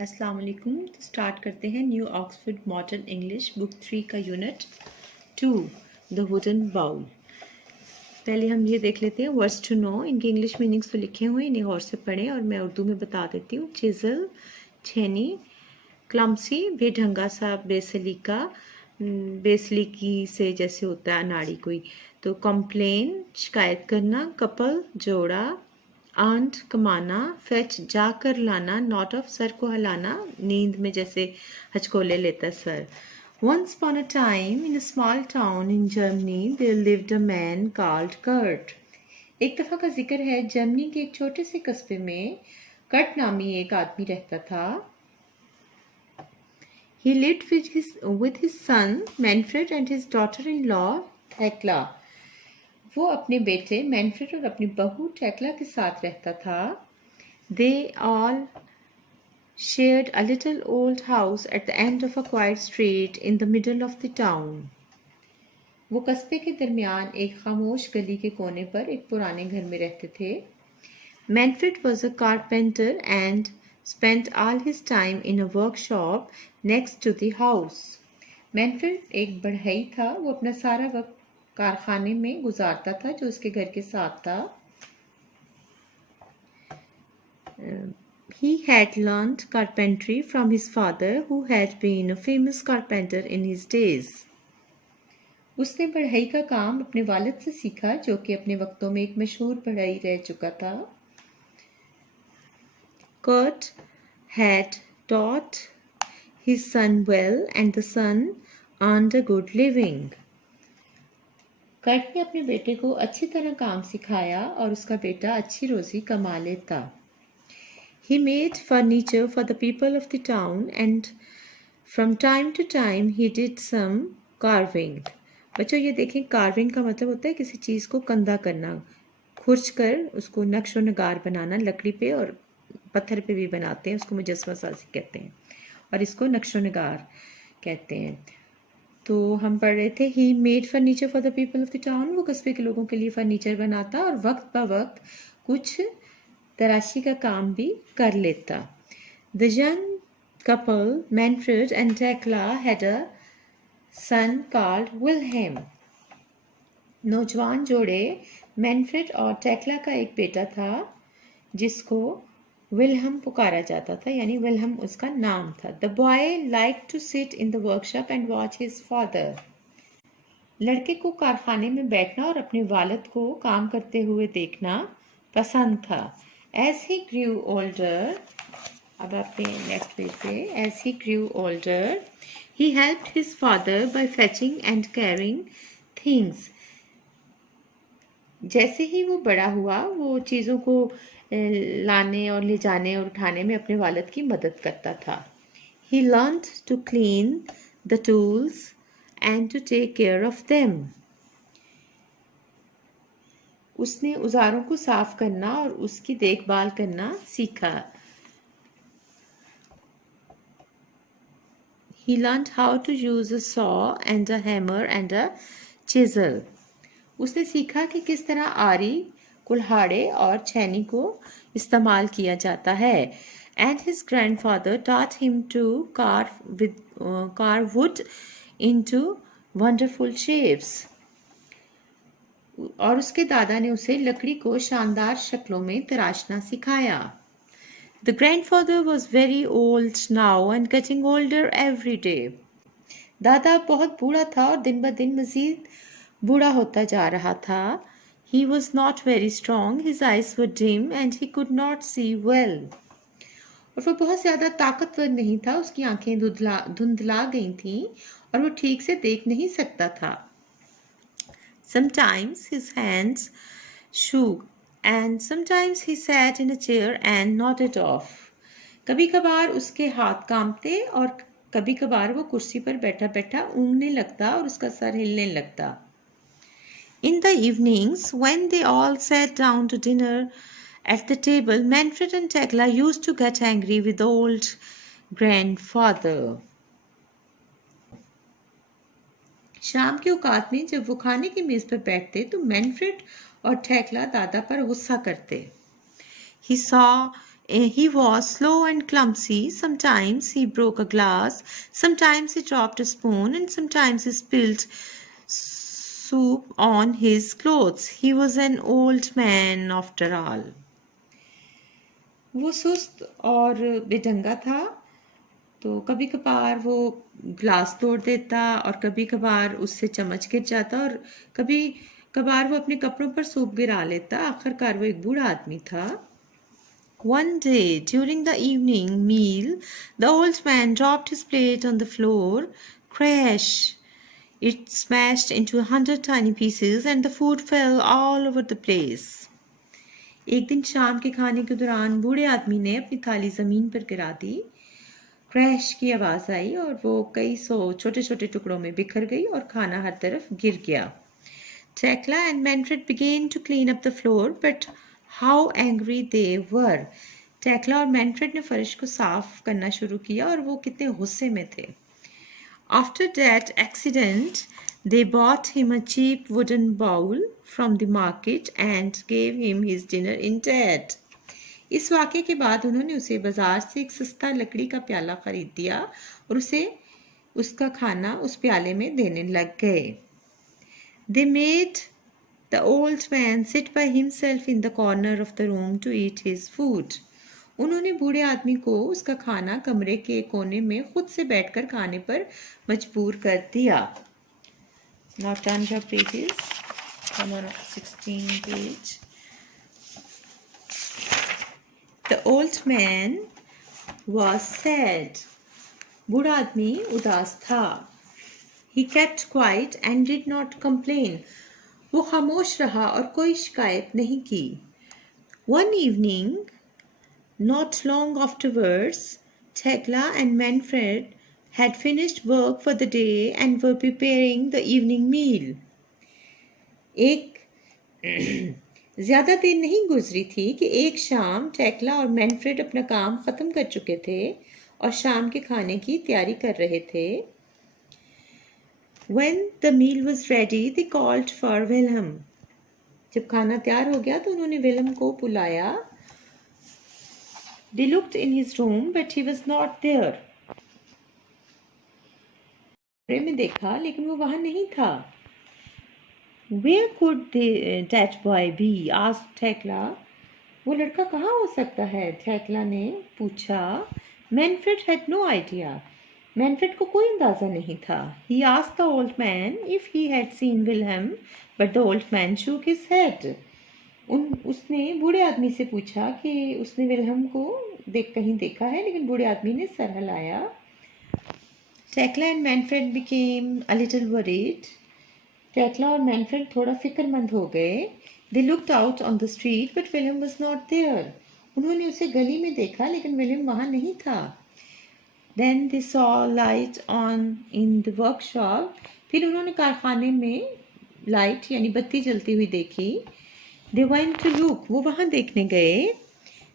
अस्सलाम वालेकुम। तो स्टार्ट करते हैं new Oxford modern English book 3 का यूनिट 2 द वुडन बाउल। पहले हम ये देख लेते हैं वर्ड्स टू नो। इनके इंग्लिश मीनिंग्स तो लिखे हुए हैं, इन्हें गौर से पढ़ें और मैं उर्दू में बता देती हूँ। चिजल छेनी, क्लम्सी बेढंगा सा, बेसलीका बेसलीकी से जैसे होता है अनाड़ी कोई। तो कंप्लेन शिकायत करना, कपल जोड़ा, आंट कमाना, फेच जाकर लाना, नॉट ऑफ सर को हिलाना, नींद में जैसे हचकोले लेता sir. Once upon a time in a small town in Germany there lived a man called Kurt. एक दफा का जिक्र है, जर्मनी के एक छोटे से कस्बे में कर्ट नामी एक आदमी रहता था। He lived with his son Manfred and his daughter-in-law Thekla. वो अपने बेटे मैनफ्रेड और अपनी बहू टेक्ला के साथ रहता था। They all shared a little old house at the end of a quiet street in the middle of the town. वो कस्बे के दरमियान एक खामोश गली के कोने पर एक पुराने घर में रहते थे। Manfred was a carpenter and spent all his time in a workshop next to the house. Manfred एक बढ़ई था, वो अपना सारा वक्त कारखाने में गुजारता था जो उसके घर के साथ था। He had learned carpentry from his father who had been a famous carpenter in his days. उसने बढ़ई का काम अपने वालिद से सीखा जो कि अपने वक्तों में एक मशहूर बढ़ई रह चुका था। Kurt had taught his son well and the son earned a good living. Kurt ने अपने बेटे को अच्छी तरह काम सिखाया और उसका बेटा अच्छी रोजी कमा लेता। He made furniture for the people of the town and from time to time he did some carving. बच्चों ये देखें, carving का मतलब होता है किसी चीज़ को कंधा करना, खुरच कर उसको नक्श व नगार बनाना। लकड़ी पे और पत्थर पे भी बनाते हैं, उसको मुजस्समा साज़ी कहते हैं और इसको नक्श व नगार कहते हैं। तो हम पढ़ रहे थे he made furniture for the people of the town. वो कस्बे के लोगों के लिए फर्नीचर बनाता और वक्त ब वक्त कुछ तराशी का काम भी कर लेता। The young couple Manfred and Thekla had a son called Wilhelm. नौजवान जोड़े मैनफ्रेड और टेक्ला का एक बेटा था जिसको विलहम पुकारा जाता था, यानी विलहम उसका नाम था। The boy like to sit in the workshop and watch his father. लड़के को कारखाने में बैठना और अपने वालिद को काम करते हुए देखना पसंद था। एज ही ग्रू ओल्डर, अब अपने नेक्स्ट पेज पे, as he grew older he helped his father by fetching and carrying things. जैसे ही वो बड़ा हुआ वो चीज़ों को लाने और ले जाने और उठाने में अपने वालिद की मदद करता था। He learned to clean the tools and to take care of them. उसने औजारों को साफ करना और उसकी देखभाल करना सीखा। He learned how to use a saw and a hammer and a chisel. उसने सीखा कि किस तरह आरी, कुल्हाड़े और छेनी को इस्तेमाल किया जाता है। And his grandfather taught him to carve wood into wonderful shapes. और उसके दादा ने उसे लकड़ी को शानदार शक्लों में तराशना सिखाया। The grandfather was very old now and getting older every day. दादा बहुत बूढ़ा था और दिन ब दिन मजीद बूढ़ा होता जा रहा था। He was not very strong, his eyes were dim and he could not see well. और वो बहुत ज़्यादा ताकतवर नहीं था, उसकी आंखें धुंधला गई थीं और वो ठीक से देख नहीं सकता था। Sometimes his hands shook and sometimes he sat in a chair and nodded off. कभी कभार उसके हाथ कांपते और कभी कभार वो कुर्सी पर बैठा बैठा ऊँघने लगता और उसका सर हिलने लगता। In the evenings, when they all sat down to dinner at the table, Manfred and Tekla used to get angry with the old grandfather. शाम के औकात में जब वो खाने की मेज पर बैठते तो मैनफ्रेड और टेक्ला दादा पर गुस्सा करते। He saw He was slow and clumsy. Sometimes he broke a glass, sometimes he dropped a spoon, and sometimes he spilled soup on his clothes. He was an old man after all. वो सुस्त और बेढंगा था, तो कभी कभार वो glass तोड़ देता और कभी कभार उससे चम्मच गिर जाता और कभी कभार वो अपने कपड़ों पर सूप गिरा लेता। आखिरकार वो एक बूढ़ा आदमी था। One day during the evening meal, the old man dropped his plate on the floor. Crash! It smashed into 100 tiny pieces and the food fell all over the place. एक दिन शाम के खाने के दौरान बूढ़े आदमी ने अपनी थाली जमीन पर गिरा दी। क्रैश की आवाज आई और वो कई सौ छोटे छोटे टुकड़ों में बिखर गई और खाना हर तरफ गिर गया। Tekla and Manfred began to clean up the floor, but how angry they were. Tekla और मैनफ्रेड ने फर्श को साफ करना शुरू किया और वो कितने गुस्से में थे। After that accident, they bought him a cheap wooden bowl from the market and gave him his dinner instead. इस वाक़े के बाद उन्होंने उसे बाजार से एक सस्ता लकड़ी का प्याला खरीद दिया और उसे उसका खाना उस प्याले में देने लग गए। They made the old man sit by himself in the corner of the room to eat his food. उन्होंने बूढ़े आदमी को उसका खाना कमरे के कोने में खुद से बैठकर खाने पर मजबूर कर दिया। Now turn your pages. Come on, 16 page. The old man was sad. बूढ़ा आदमी उदास था। He kept quiet and did not complain. वो खामोश रहा और कोई शिकायत नहीं की। One evening, not long afterwards, Tekla and Manfred had finished work for the day and were preparing the evening meal. एक ज्यादा देर नहीं गुजरी थी कि एक शाम टेक्ला और मैनफ्रेड अपना काम खत्म कर चुके थे और शाम के खाने की तैयारी कर रहे थे। When the meal was ready, they called for Wilhelm. जब खाना तैयार हो गया तो उन्होंने विल्हम को बुलाया। They looked in his room, but he was not there. कमरे में देखा लेकिन वो वहां नहीं था। Where could that boy be? asked Tekla. वो लड़का कहाँ हो सकता है? टेक्ला ने पूछा। Manfred had no idea. Manfred को कोई अंदाजा नहीं था। He asked the old man if he had seen Wilhelm, but the old man shook his head. उसने बूढ़े आदमी से पूछा कि उसने विल्हम को कहीं देखा है, लेकिन बूढ़े आदमी ने सर हिलाया। Tekla and Manfred became a little worried. Tekla और मैनफ्रेड थोड़ा फिक्रमंद हो गए। They looked out on the street, but Wilhelm was not there. उन्होंने उसे गली में देखा लेकिन विल्हम वहां नहीं था। Then they saw light on in the workshop. फिर उन्होंने कारखाने में लाइट यानी बत्ती जलती हुई देखी। They went to look. वो वहां देखने गए।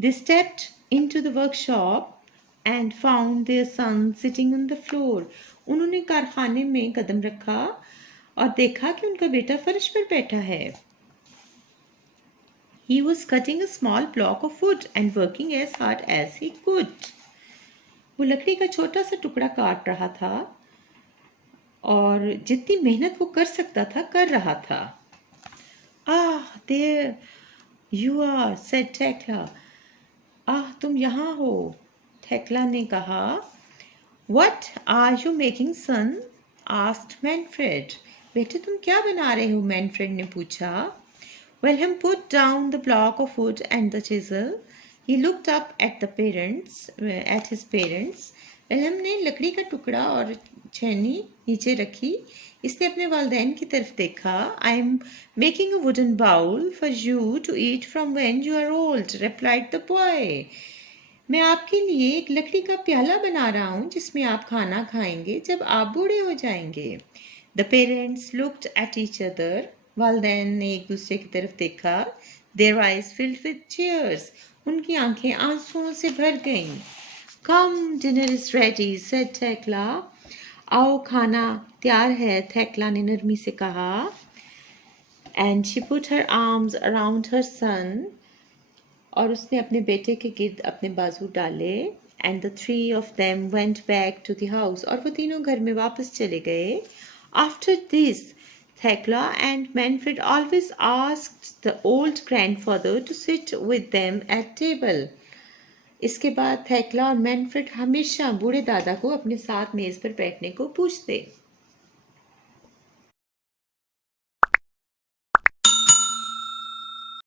They stepped into the workshop and found their son sitting on the floor. उन्होंने कारखाने में कदम रखा और देखा कि उनका बेटा फर्श पर बैठा है। He was cutting a small block of wood and working as hard as he could. वो लकड़ी का छोटा सा टुकड़ा काट रहा था और जितनी मेहनत वो कर सकता था कर रहा था। there you are, said Tekla. तुम यहाँ हो, टेक्ला ने कहा। What are you making, son? asked Manfred. बेटे तुम क्या बना रहे हो? मैनफ्रेड ने पूछा। Wilhelm put down the block of wood and the chisel. He looked up at his parents. Wilhelm ने लकड़ी का टुकड़ा और छेनी नीचे रखी। इसने अपने वालिदैन की तरफ देखा। I am making a wooden bowl for you to eat from when you are old, replied the boy. मैं आपके लिए एक लकड़ी का प्याला बना रहा हूँ जिसमें आप खाना खाएंगे जब आप बूढ़े हो जाएंगे। The parents looked at each other. वालिदैन ने एक दूसरे की तरफ देखा। Their eyes filled with tears. उनकी आंखें आंसुओं से भर गईं। Come, dinner is ready, said Tekla. आओ खाना तैयार है, टेक्ला ने नरमी से कहा। And she put her arms around her son. और उसने अपने बेटे के गिर्द अपने बाजू डाले। And the three of them went back to the house, और वो तीनों घर में वापस चले गए। After this Thekla and Manfred always asked the old grandfather to sit with them at table. इसके बाद थेक्ला और मैनफ्रेड हमेशा बूढ़े दादा को अपने साथ मेज पर बैठने को पूछते।